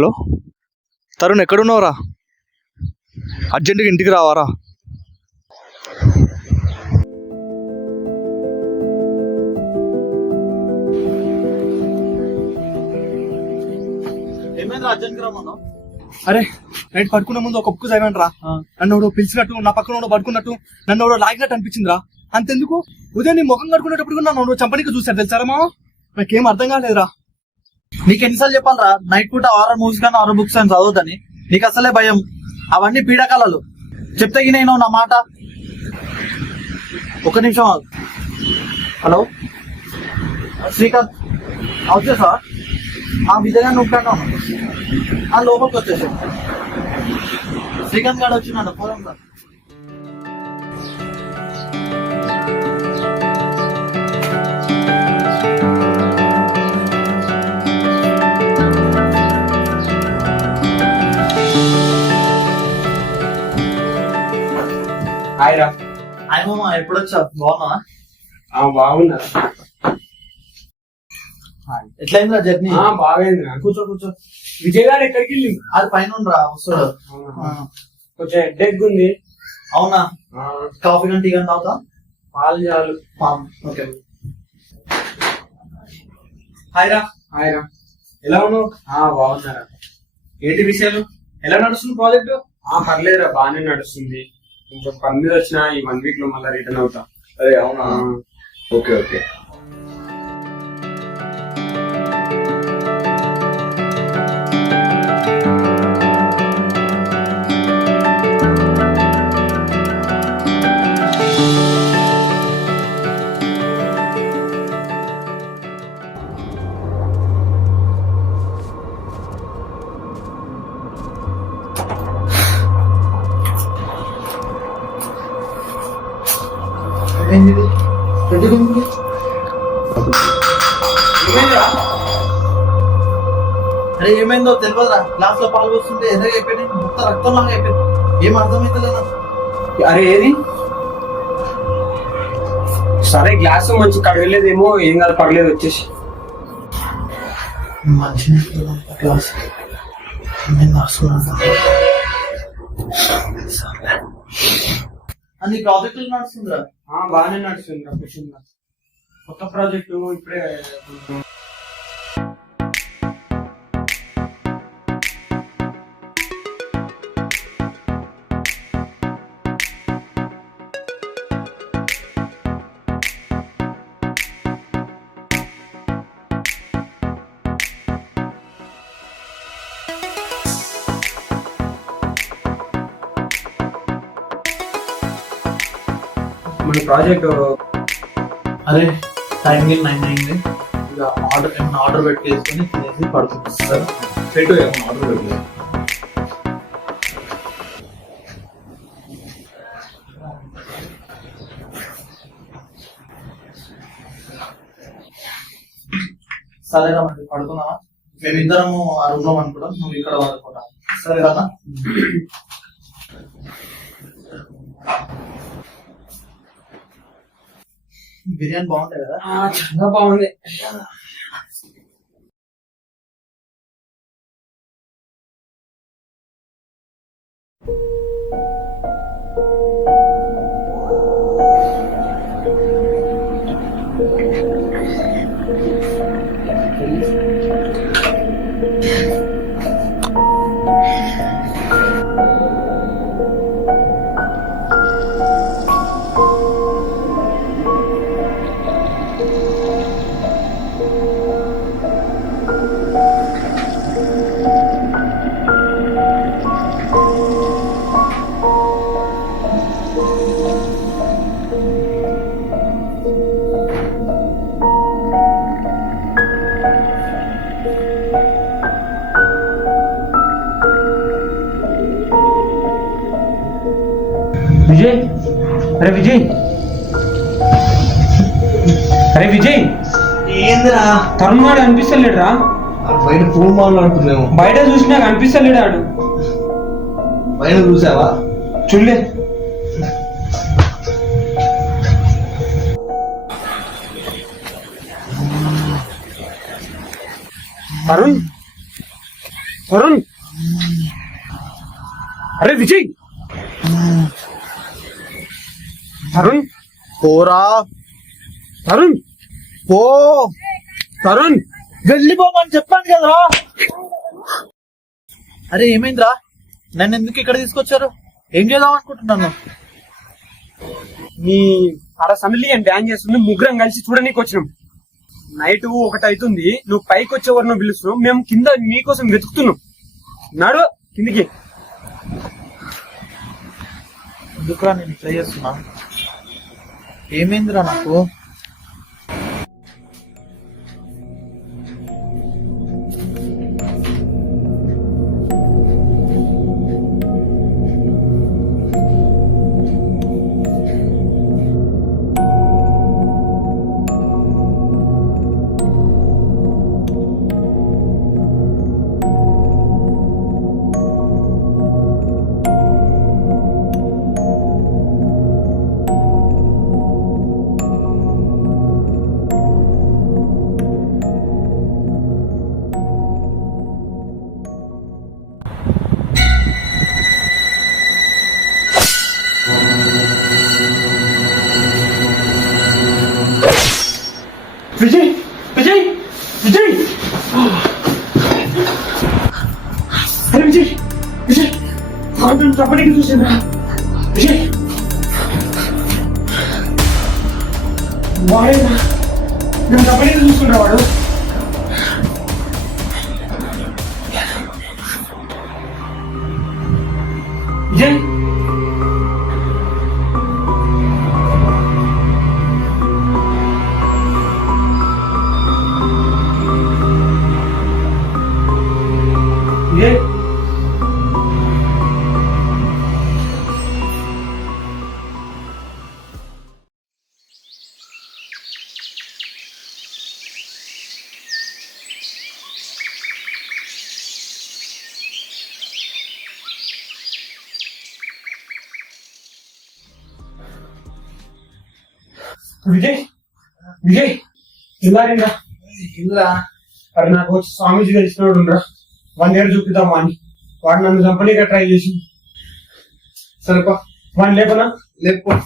Hello Tarun, ఎక్కడున్నావురా? అర్జెంటుగా ఇంటికి రావారా? అరే నైట్ పడుకునే ముందు ఒక ఒక్క జగన్ రా, నన్ను పిలిచినట్టు, నా పక్కన పడుకున్నట్టు, నన్ను లాగినట్టు అనిపించిందిరా. అంతెందుకు ఉదయం నీ ముఖం కడుకునేటప్పుడు నన్ను చంపనీకి చూసారు తెలుసారా మా. నాకేం అర్థం కాలేదురా. నీకు ఎన్నిసార్లు చెప్పాలరా నైట్ పూట హారర్ మూవీస్ కానీ హారర్ బుక్స్ అని చదవద్దని? నీకు అసలే భయం. అవన్నీ పీడకలలు. చెప్తే నేను నా మాట. ఒక నిమిషం. హలో శ్రీకాంత్, వచ్చేసా? విజయగా నువ్వు లోపలికి వచ్చేసా. శ్రీకాంత్ గారు వచ్చినాడు. పోదాం సార్. హాయ్రా. హాయ్ మామ, ఎప్పుడు వచ్చా? బాగున్నా? బాగున్నా. ఎట్లయిందిరా జర్నీ? బాగైందిరా. కూర్చో కూర్చో. విజయ్ గారు ఎక్కడికి వెళ్ళి? అది పైన రా, వస్తాడు. కొంచెం హెడ్ఏక్ ఉంది. అవునా? కాఫీ కానీ టీ కానీ తాగుతా? పాలు చాలు. ఓకే. హాయ్ రా. హాయ్రా. ఎలా ఉన్నావు? బాగున్నారా. ఏంటి విషయాలు? ఎలా నడుస్తుంది ప్రాజెక్ట్? పర్లేదురా, బాగానే నడుస్తుంది. కొంచెం పని మీద వచ్చిన ఈ 1 వీక్ లో మళ్ళీ రిటర్న్ అవుతా. అరే అవునా? Okay okay. అరే ఏమైందో తెలియదురా. క్లాస్ లో పాలు వస్తుంటే ఎదురు అయిపోయింది, మొత్తం రక్తంలాగా అయిపోయింది. ఏం అర్థమైతే నాకు. అరే ఏది? సరే గ్లాసు మంచి కడగలేదేమో, ఏం కాదు, పర్లేదు, వచ్చేసి. క్లాస్ అన్ని ప్రాజెక్టులు నడుస్తుందిరా. బాగానే నడుస్తుంది. కొత్త ప్రాజెక్టు ఇప్పుడే. మన ప్రాజెక్టు. అరే టైం 9 అయింది. ఇక ఆర్డర్ పెట్టేసుకుని తినేసి పడుతుంది సార్. పెట్టు, ఏమన్నా ఆర్డర్ పెట్టు. సరేనా, మరి పడుకున్నావా? మేమిద్దరము ఆ రూమ్ లో అనుకుంటాం, నువ్వు ఇక్కడ పడుకుంటా. సరే కదా? బిర్యానీ బాగుంటాయి కదా? చాలా బాగుంది. విజయ్, అరే విజయ్, అరే విజయ్, ఏందిరా తరుణ్ వాడు అనిపిస్తలేడు రా. బయట ఫోన్ మాట్లాడుతున్నాము. బయట చూసినా కనిపిస్తలేడు ఆడు. బయట చూసావా? చూడలే. తరుణ్ తరుణ్, అరే విజయ్, తరుణ్, పోరా తరుణ్, పో, తరుణ్, వెళ్ళిపోమని చెప్పాను కదరా. అరే ఏమైందిరా, నన్ను ఎందుకు ఇక్కడ తీసుకొచ్చారు? ఏం చేద్దాం అనుకుంటున్నాను? నీ ఆడ సమిలియన్ డాన్స్ చేస్తుంది, ముగ్గురం కలిసి చూడనీకి వచ్చినాం. నైట్ 1 అవుతుంది, నువ్వు పైకి వచ్చేవారు నువ్వు పిలుస్తున్నావు, మేము కింద నీకోసం వెతుకుతున్నాం. నాడు కిందికి. ఎందుకురా నేను ట్రై చేస్తున్నా? ఏమైందిరా నాకు? విజయ్, విజయ్, విజయ్, అరే విజయ్, విజయ్, మేము తప్పనికి చూసిందా? విజయ్, వాడేనా? మేము తప్పనికి చూసుకుంటా వాడు. విజయ్, విజయ్, విజయ్, విజయ్, ఇల్లారిందా? ఇలా అరే నాకు వచ్చి స్వామీజీ తెలిసినోడు రా, 1 ఇయర్ చూపిద్దామా అని. వాడు నన్ను చంపనీగా ట్రై చేసి. సరేపా, వాడిని లేపనా? లేకపో.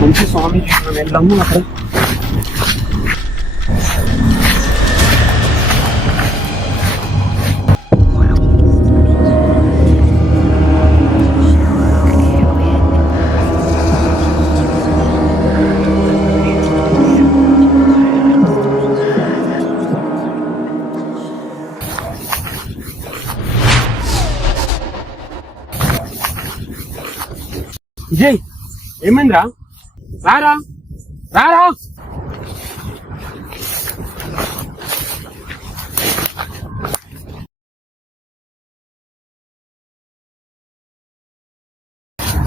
మంచి స్వామి, మనం వెళ్దాము అక్కడ. విజయ్, ఏమైందిరా? రారా, రారా.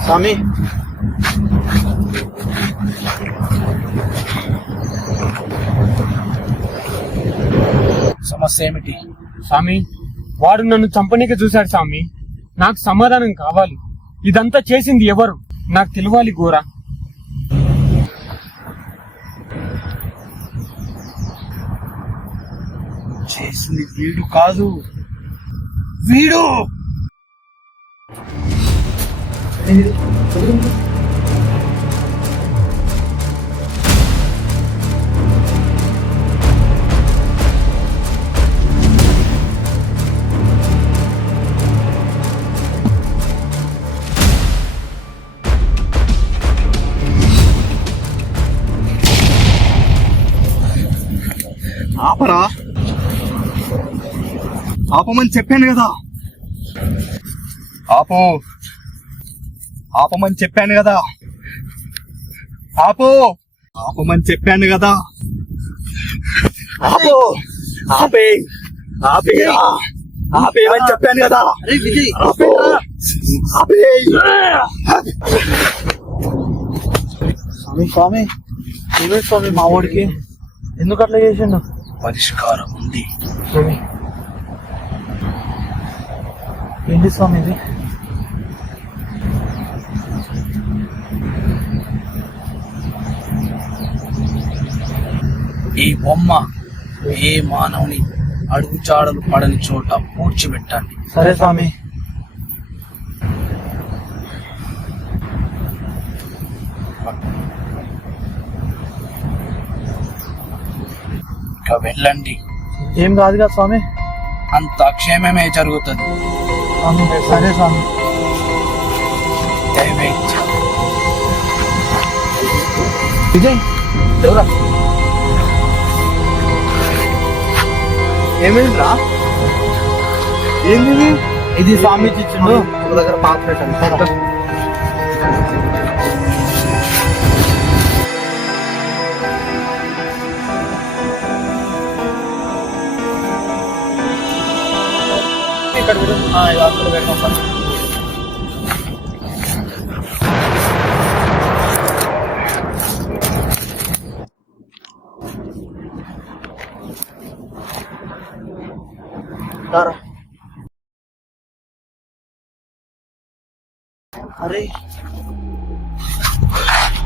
స్వామి, సమస్య ఏమిటి? స్వామి, వాడు నన్ను చంపనీకి చూశాడు స్వామి. నాకు సమాధానం కావాలి. ఇదంతా చేసింది ఎవరు? నాకు తెలియాలి గోరా. చేసింది వీడు కాదు, వీడు. ఆపరా, ఆపమని చెప్పాను కదా. ఆపమని చెప్పాను కదా. ఆపమని చెప్పాను కదా. ఆపేయమని చెప్పాను కదా. అరే విజయ్, స్వామి ఏమే స్వామి మా వాడికి ఎందుకు అట్లా చేసిండు? పరిష్కారం ఉంది. ఏంటి స్వామి ఇది? ఈ బొమ్మ ఏ మానవుని అడుగుచాడలు పడని చోట పూడ్చిపెట్టండి. సరే స్వామి. ఇక వెళ్ళండి, ఏం కాదు కదా స్వామి. అంత క్షేమమే జరుగుతుంది. స్వామి సరే స్వామి. దయవేచ్ఛ. విజయ్ ఎవరా? ఏమైందిరా? ఏంది ఇది స్వామి ఇచ్చిండు ఒక దగ్గర పాత పెట్టండి. ఇక్కడ అక్కడ పెట్టాం సార్. అరే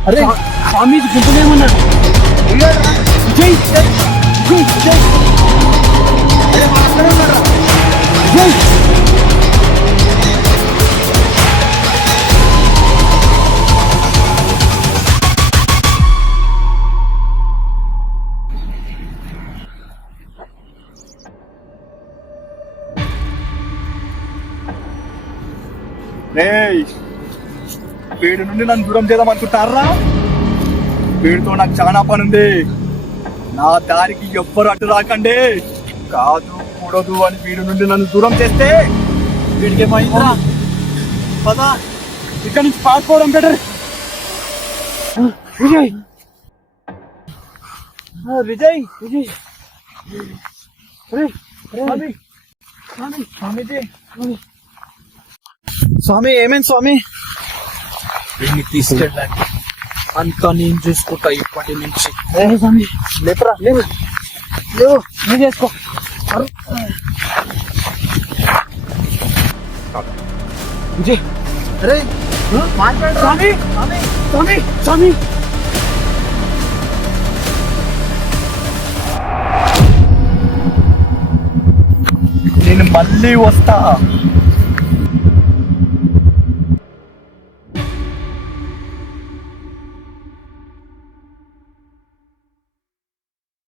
అరే స్వామీజీ గుంపులేమన్నాడు. విజయ్ విజయ్ విజయ్ విజయ్ వీడి నుండి నన్ను దూరం చేద్దాం అనుకుంటారా? వీడితో నాకు చాలా పని ఉంది. నా దారికి ఎవ్వరు అడ్డు రాకండి. కాదు కూడదు అని వీడి నుండి నన్ను దూరం చేస్తే వీడికి ఏమైందిరా? పదా ఇక్కడ నుంచి పారిపోవడం బెటర్. విజయ్ విజయ్ విజయ్ స్వామి స్వామిజీ స్వామి ఏమైంది స్వామి? దీన్ని తీసుకెళ్ళండి, అంతా నేను చూసుకుంటా ఇప్పటి నుంచి. స్వామి లేపరా లేవు లేవు నువ్వు చేసుకో. విజయ్ అరే మాట్లాడు స్వామి స్వామి. స్వామి స్వామి నేను మళ్ళీ వస్తా.